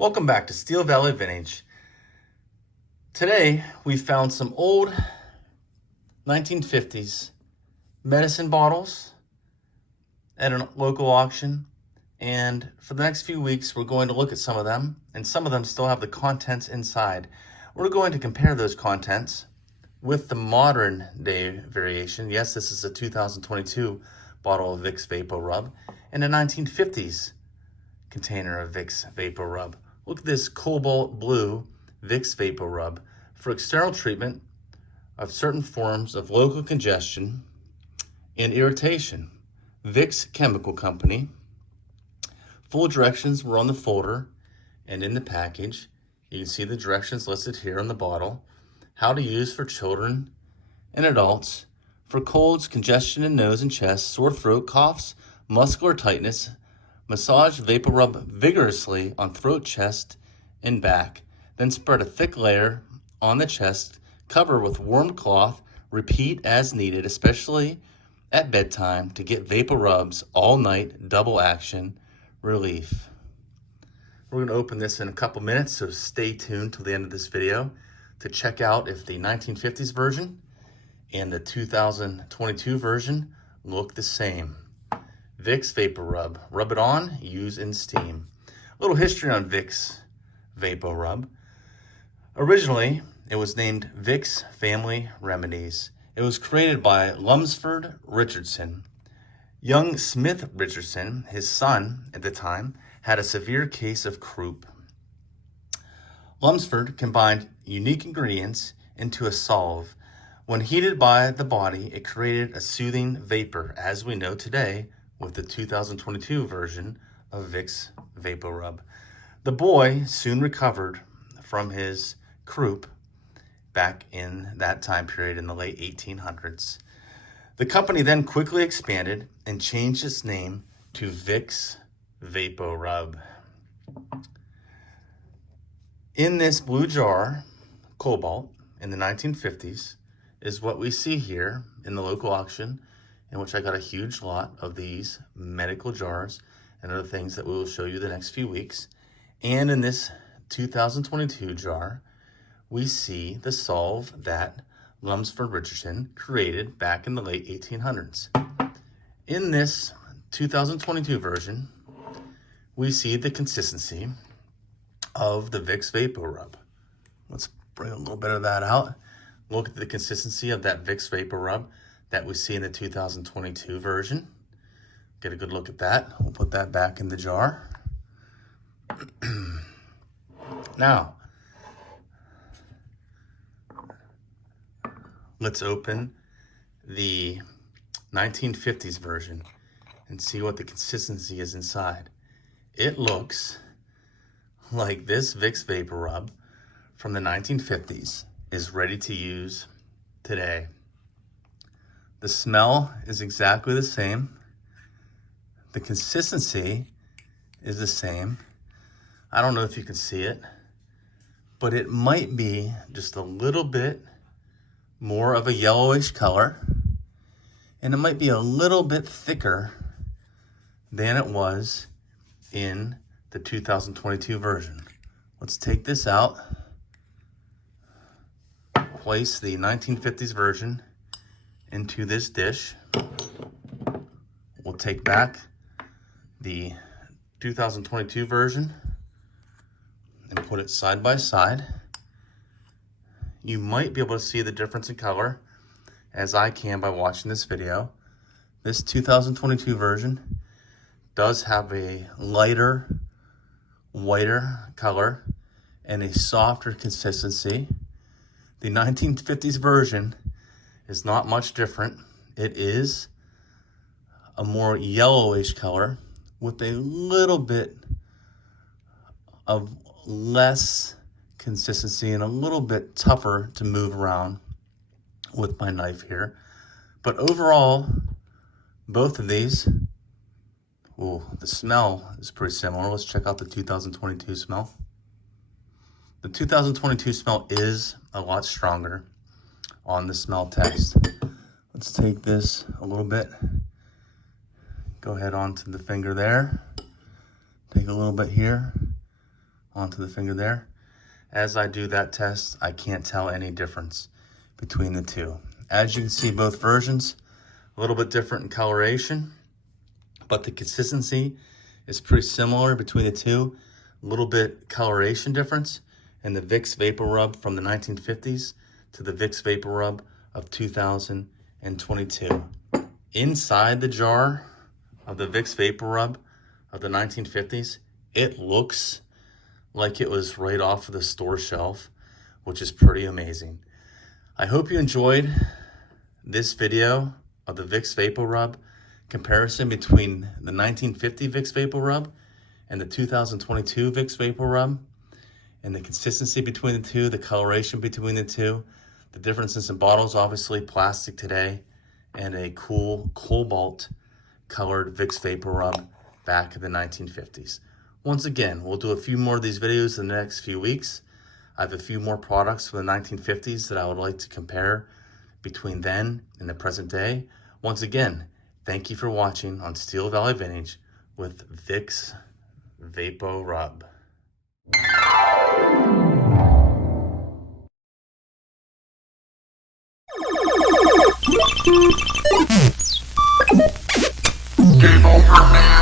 Welcome back to Steel Valley Vintage. Today we found some old 1950s medicine bottles at a local auction, and for the next few weeks we're going to look at some of them, and some of them still have the contents inside. We're going to compare those contents with the modern day variation. Yes, this is a 2022 bottle of Vicks VapoRub and a 1950s container of Vicks VapoRub. Look at this cobalt blue Vicks VapoRub for external treatment of certain forms of local congestion and irritation. Vicks Chemical Company. Full directions were on the folder and in the package. You can see the directions listed here on the bottle. How to use for children and adults for colds, congestion in nose and chest, sore throat, coughs, muscular tightness. Massage VapoRub vigorously on throat, chest, and back. Then spread a thick layer on the chest, cover with warm cloth, repeat as needed, especially at bedtime to get VapoRub's all-night double action relief. We're going to open this in a couple minutes, so stay tuned till the end of this video to check out if the 1950s version and the 2022 version look the same. Vicks VapoRub. Rub it on, use in steam. A little history on Vicks VapoRub. Originally, it was named Vicks Family Remedies. It was created by Lumsford Richardson. Young Smith Richardson, his son at the time, had a severe case of croup. Lumsford combined unique ingredients into a solve. When heated by the body, it created a soothing vapor, as we know today with the 2022 version of Vicks VapoRub. The boy soon recovered from his croup back in that time period in the late 1800s. The company then quickly expanded and changed its name to Vicks VapoRub. In this blue jar, cobalt, in the 1950s, is what we see here in the local auction, in which I got a huge lot of these medical jars and other things that we will show you the next few weeks. And in this 2022 jar, we see the solve that Lumsford Richardson created back in the late 1800s. In this 2022 version, we see the consistency of the Vicks VapoRub. Let's bring a little bit of that out. Look at the consistency of that Vicks VapoRub that we see in the 2022 version. Get a good look at that. We'll put that back in the jar. Now, let's open the 1950s version and see what the consistency is inside. It looks like this Vicks VapoRub from the 1950s is ready to use today. The smell is exactly the same. The consistency is the same. I don't know if you can see it, but it might be just a little bit more of a yellowish color, and it might be a little bit thicker than it was in the 2022 version. Let's take this out, place the 1950s version into this dish. We'll take back the 2022 version and put it side by side. You might be able to see the difference in color as I can by watching this video. This 2022 version does have a lighter, whiter color and a softer consistency. The 1950s version is not much different. It is a more yellowish color with a little bit of less consistency and a little bit tougher to move around with my knife here. But overall, both of these, the smell is pretty similar. Let's check out the 2022 smell. The 2022 smell is a lot stronger on the smell test. Let's take this a little bit. Go ahead onto the finger there. Take a little bit here onto the finger there. As I do that test, I can't tell any difference between the two. As you can see, both versions, a little bit different in coloration, but the consistency is pretty similar between the two. A little bit coloration difference in the Vicks VapoRub from the 1950s to the Vicks VapoRub of 2022. Inside the jar of the Vicks VapoRub of the 1950s, it looks like it was right off of the store shelf, which is pretty amazing. I hope you enjoyed this video of the Vicks VapoRub comparison between the 1950 Vicks VapoRub and the 2022 Vicks VapoRub, and the consistency between the two, the coloration between the two, the differences in bottles, obviously plastic today, and a cool cobalt colored Vicks VapoRub back in the 1950s. Once again, we'll do a few more of these videos in the next few weeks. I have a few more products from the 1950s that I would like to compare between then and the present day. Once again, thank you for watching on Steel Valley Vintage with Vicks VapoRub. Game over, man.